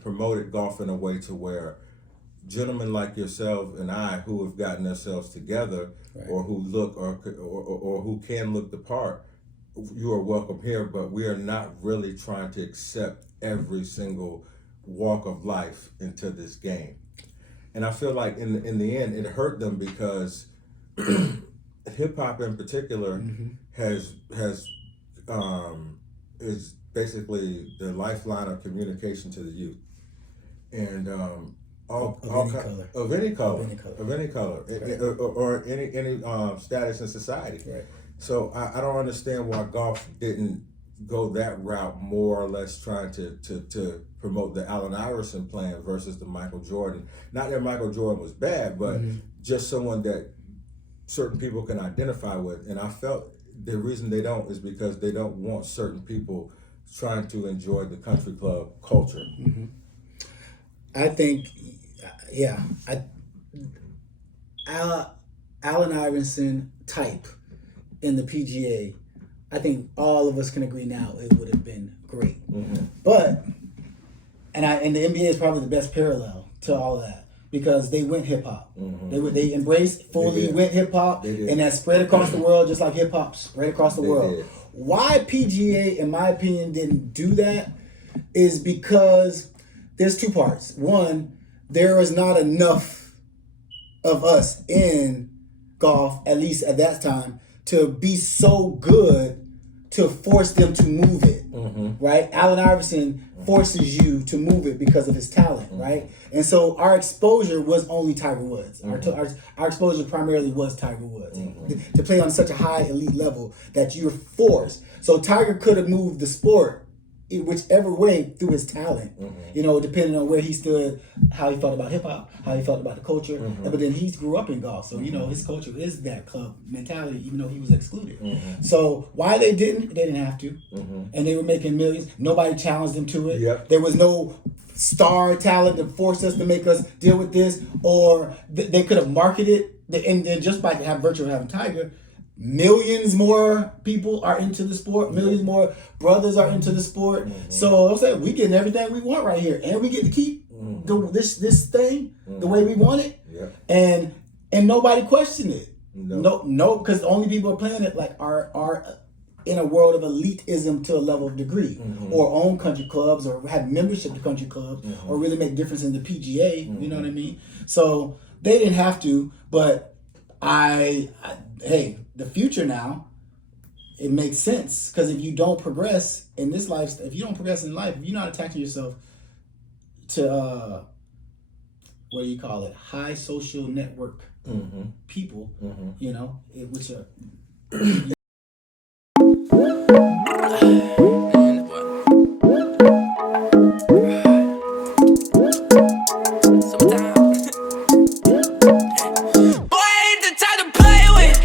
promoted golf in a way to where gentlemen like yourself and I, who have gotten ourselves together, Right. or who look or who can look the part, you are welcome here. But we are not really trying to accept every single walk of life into this game. And I feel like in the end, it hurt them because hip hop in particular has is basically the lifeline of communication to the youth, and Of any color. of any color, Right. or any status in society. Right. So I don't understand why golf didn't go that route, more or less trying to promote the Allen Iverson plan versus the Michael Jordan. Not that Michael Jordan was bad, but just someone that certain people can identify with. And I felt the reason they don't is because they don't want certain people trying to enjoy the country club culture. I think, Allen Iverson type in the PGA, I think all of us can agree now it would have been great. But and the NBA is probably the best parallel to all of that because they went hip hop. They embraced fully went hip hop, and that spread across the world just like hip hop spread across the world. Did. Why PGA, in my opinion, didn't do that is because there's two parts. One, there is not enough of us in golf, at least at that time, to be so good to force them to move it, right? Allen Iverson forces you to move it because of his talent, right? And so our exposure was only Tiger Woods. Our exposure primarily was Tiger Woods. To play on such a high elite level that you're forced. So Tiger could have moved the sport in whichever way through his talent, you know, depending on where he stood, how he felt about hip hop, how he felt about the culture. But then he grew up in golf, so you know his culture is that club mentality, even though he was excluded. So why they didn't have to, and they were making millions. Nobody challenged them to it. There was no star talent that forced us to make us deal with this, or they could have marketed, and then just by virtue of having Tiger, millions more people are into the sport. Millions more brothers are into the sport. So I'm saying we getting everything we want right here, and we get to keep this thing the way we want it, and nobody questioned it. No, because the only people are playing it like are in a world of elitism to a level of degree, or own country clubs, or have membership to country clubs, or really make difference in the PGA. You know what I mean? So they didn't have to, but hey, the future now, it makes sense, because if you don't progress in this life, if you don't progress in life, if you're not attaching yourself to what do you call it, high social network people, you know, which are